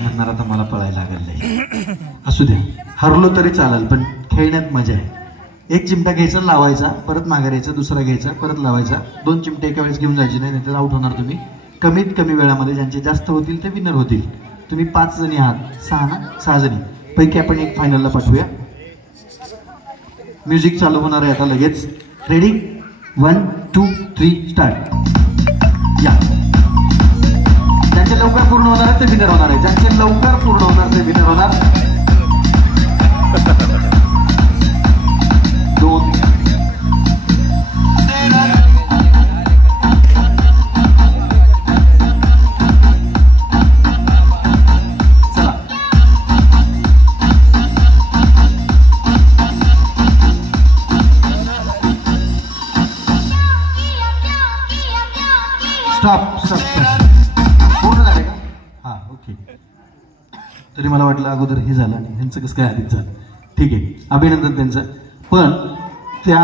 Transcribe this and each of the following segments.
म्हणणार आता मला पळायला लागलं. असू द्या, हरलो तरी चालेल, पण खेळण्यात मजा आहे. एक चिमटा घ्यायचा, लावायचा, परत माघार यायचा, दुसरा घ्यायचा, परत लावायचा. 2 चिमटे एका वेळेस घेऊन जायचे नाही, तर आउट होणार तुम्ही. कमीत कमी वेळामध्ये ज्यांचे जास्त होतील ते विनर होतील. तुम्ही 5 जणी आहात, 6 ना, 6 जणी पैकी आपण एक फायनलला पाठवूया. म्युझिक चालू होणार आहे आता लगेच. Ready, 1 2 3 start. या, ज्यांचे लवकर पूर्ण होणार आहे ते विनर होणार आहे. ज्यांचे लवकर पूर्ण होणार ते विनर होणार. 2 चला. Stop stop. पूर्ण झाले का? हां, ओके. तरी मला वाटलं अगोदर हे झालं आणि ह्यांचं कसं काय आधीच झालं. ठीक आहे, अभिनंदन त्यांचं. पण त्या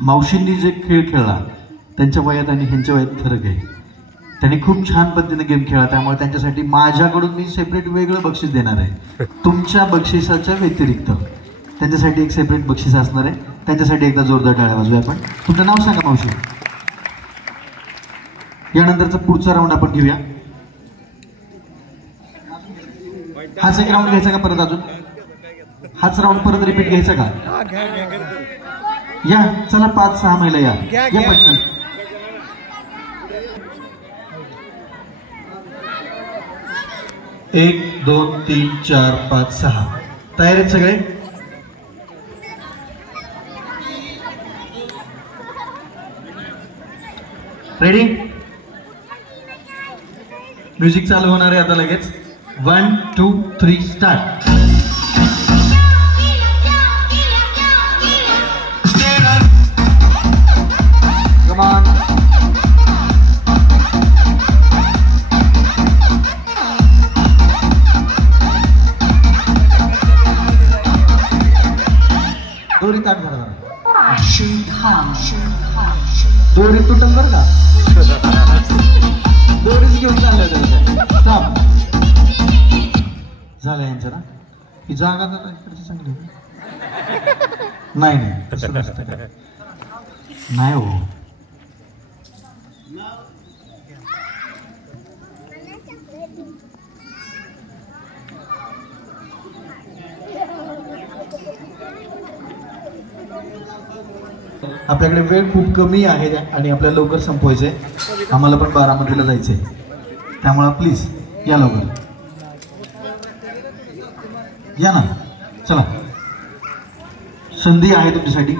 मावशींनी जे खेळ खेळला त्यांच्या वयात आणि ह्यांच्या वयात फरक आहे. त्यांनी खूप छान पद्धतीने गेम खेळला, त्यामुळे त्यांच्यासाठी माझ्याकडून मी सेपरेट वेगळं बक्षीस देणार आहे. तुमच्या बक्षिसाच्या व्यतिरिक्त त्यांच्यासाठी एक सेपरेट बक्षीस असणार आहे. त्यांच्यासाठी एकदा जोरदार टाळ्या वाजवूया आपण. तुमचं नाव सांगा मावशी. यानंतरचा पुढचा राऊंड आपण घेऊया. हाच एक राऊंड घ्यायचा का परत? अजून हाच राऊंड परत रिपीट घ्यायचा का? या, चला 5-6 महिला या पटकन. एक 2 3 4 5 6 तयार आहेत सगळे? रेडी? म्युझिक चालू होणार आहे आता लगेच. 1 2 3 स्टार्ट. Come on. दोरी ताट भरा. दोरी तुटल बरं का? दोरीच घेऊन चाललं त्याला. स्टॉप झालं यांच्या ना. ही जागा तर इकडची चांगली नाही. नाही तसं नसतं का? नाही हो. आपल्याकडे वेळ खूप कमी आहे आणि आपल्याला लवकर संपवायचंय. आम्हाला पण बारामतीला जायचंय, त्यामुळे प्लीज या लवकर. या ना, चला. संधी आहे तुमच्यासाठी.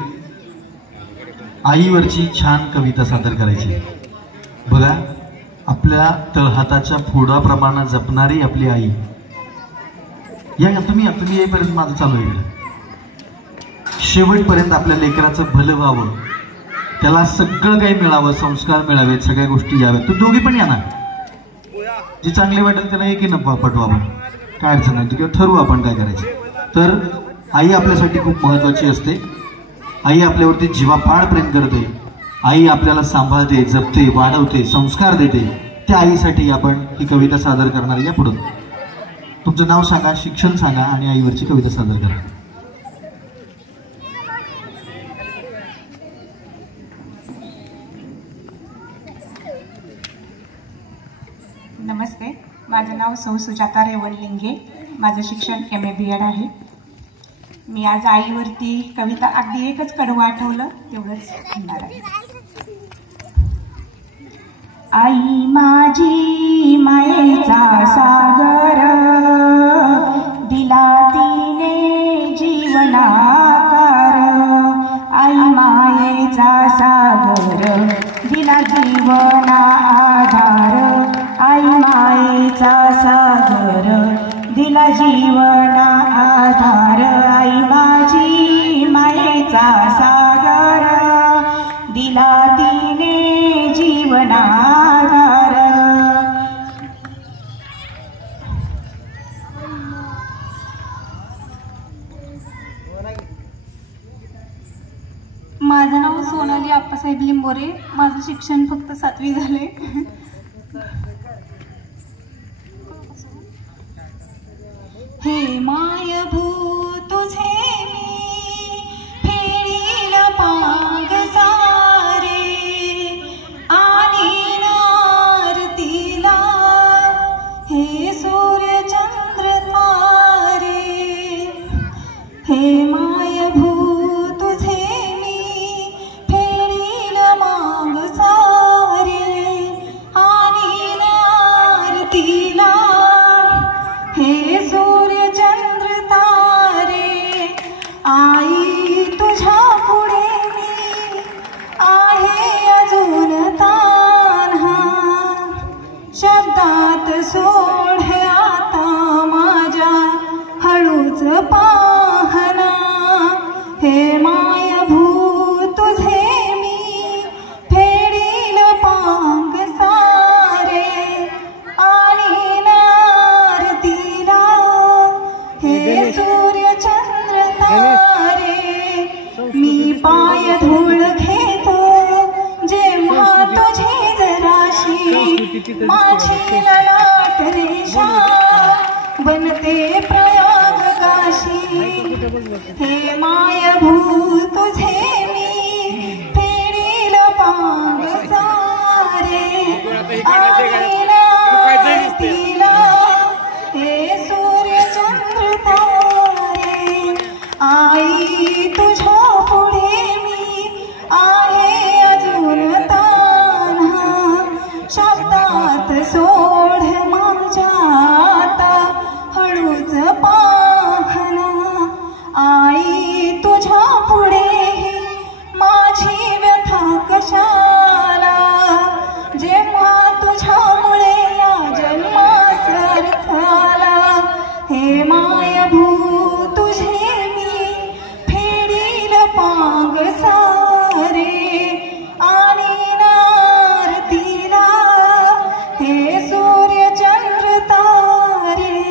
आईवरची छान कविता सादर करायची. बघा, आपल्या तळहाताच्या फोडाप्रमाणे जपणारी आपली आई. या तुम्ही येईपर्यंत माझं चालू आहे. शेवटपर्यंत आपल्या लेकराचं भलं व्हावं, त्याला सगळं काही मिळावं, संस्कार मिळावेत, सगळ्या गोष्टी याव्यात. तू दोघी पण या ना. जे चांगले वाटेल त्याला एकीनं पटवावं, काय अडचण नाही. किंवा ठरवू आपण काय करायचं. तर आई आपल्यासाठी खूप महत्वाची असते. आई आपल्यावरती जीवापाड प्रेम करते. आई आपल्याला सांभाळते, जपते, वाढवते, संस्कार देते. त्या आईसाठी आपण ही कविता सादर करणार. या पुढे तुमचं नाव सांगा, शिक्षण सांगा आणि आईवरची कविता सादर करा. नमस्ते, माझं नाव सौ सुजाता रेवण लिंगे. माझं शिक्षण MA BEd आहे. मी आज आईवरती कविता, अगदी एकच कडवं आठवलं तेवढंच म्हणणार आहे. आई माझी मायेचा सागर, दिला तिने जीवनाकार. आई मायेचा सागर, दिला जीवना आधार. आई मायेचा सागर, दिला जीवना आधार. आई माझी मायेचा सागर, दिला तिने जीवना आधार. माझं नाव सोनाली आप्पासाहेब लिंबोरे. माझं शिक्षण फक्त 7वी झाले. हे मायभू तुझे मी फेडील पांग सारे आणि आरतीला हे सूर्य चंद्र तारे हे मायभू तुझे मी फेडील मांग सारे आणि आरतीला हे सूर्य चंद्र तारे आई तुझ्या पुढे मी आहे अजून तान्हा शब्दात सोड आता माझ्या हळूच पाहना हे मायभू तुझे मी फेडील पांग सारे आणि आरतीला हे सूर्य चंद्र तारे मी पाय धूळ घेतो जेव्हा तुझी जराशी माझी ललाट रेषा बनते प्रयाग काशी हे मायभू तुझे मी फेडील पांग सारे आणि आरतीला हे सूर्य चंद्र तारे आई तुझ्या पुढे मी आहे अजून तान्हा शब्दात सोड माझ्या आता हळूच पाहना आई तुझ्या पुढे माझी व्यथा कशाला जेव्हा तुझ्यामुळे या जन्मास अर्थ आला हे मायभू तुझे मी फेडील पांग सारे आणि आरतीला हे सूर्य चंद्र तारे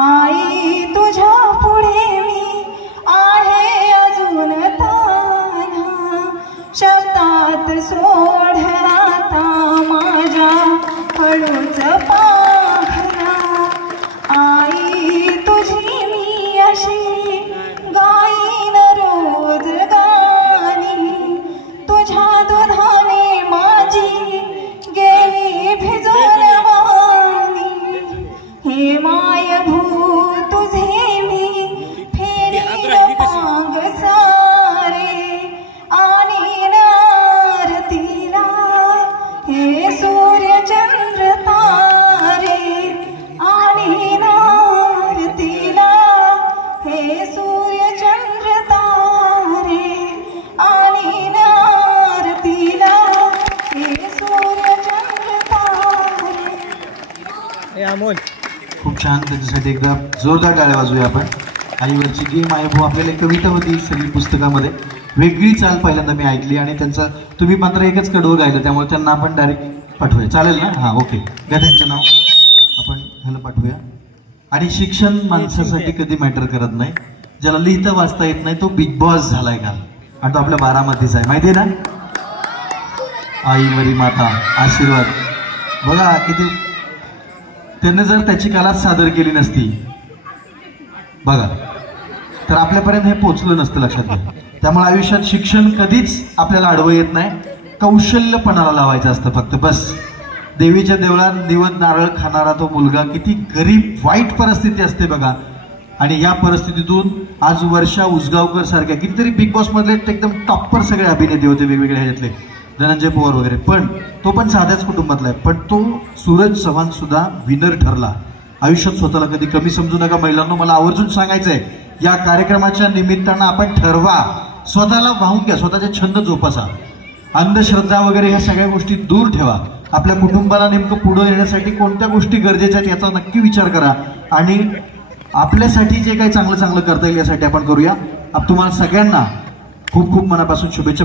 आई तुझ्या पुढे मी आहे अजून तान्हा शब्दात सोड आता माझ्या हळूच पाहना आई तुझी मी अशी गाईन रोज गाणी तुझ्या दुधाने माझी गेली भिजून वाणी हे मायभू तुझे मी फेडील पांग सारे आणि आरतीला हे सूर्य चंद्र तारे आणि आरतीला हे सूर्य चंद्र तारे आणि आरतीला हे सूर्य चंद्र तारे खूप छान. त्याच्यासाठी एकदा जोरदार टाळ्या वाजूया आपण. आईवरची गी मायभू आपल्याला एक कविता होती सगळी पुस्तकामध्ये, वेगळी चाल पहिल्यांदा मी ऐकली आणि त्यांचं तुम्ही मात्र एकच कडवं गायलं त्यामुळे त्यांना आपण डायरेक्ट पाठवूया, चालेल ना? हां, ओके. त्यांचं नाव आपण ह्याला पाठवूया. आणि शिक्षण माणसासाठी कधी मॅटर करत नाही. ज्याला लिहिता वाचता येत नाही तो बिग बॉस झालाय का, आणि तो आपल्या बारामतीचा आहे, माहिती आहे ना? आईवरी माता आशीर्वाद. बघा किती त्याने जर त्याची कला सादर केली नसती बघा तर आपल्यापर्यंत हे पोचलं नसतं, लक्षात घ्या. त्यामुळे आयुष्यात शिक्षण कधीच आपल्याला अडवं येत नाही, कौशल्यपणाला लावायचं असतं फक्त, बस. देवीच्या देवळात निवद नारळ खाणारा तो मुलगा, किती गरीब वाईट परिस्थिती असते बघा, आणि या परिस्थितीतून आज वर्षा उसगावकर सारख्या कितीतरी बिग बॉस मधले एकदम टॉपर सगळे अभिनेते होते वेगवेगळ्या ह्याच्यातले, धनंजय पवार वगैरे, पण तो पण साध्याच कुटुंबातला आहे, पण तो सूरज चव्हाण सुद्धा विनर ठरला. आयुष्यात स्वतःला कधी कमी समजू नका महिलांनो. मला आवर्जून सांगायचंय, या कार्यक्रमाच्या निमित्तानं आपण ठरवा, स्वतःला वाहून घ्या, स्वतःचे छंद जोपासा, अंधश्रद्धा वगैरे ह्या सगळ्या गोष्टी दूर ठेवा. आपल्या कुटुंबाला नेमकं पुढे येण्यासाठी कोणत्या गोष्टी गरजेच्या आहेत याचा नक्की विचार करा, आणि आपल्यासाठी जे काही चांगलं चांगलं करता येईल यासाठी आपण करूया. तुम्हाला सगळ्यांना खूप खूप मनापासून शुभेच्छा.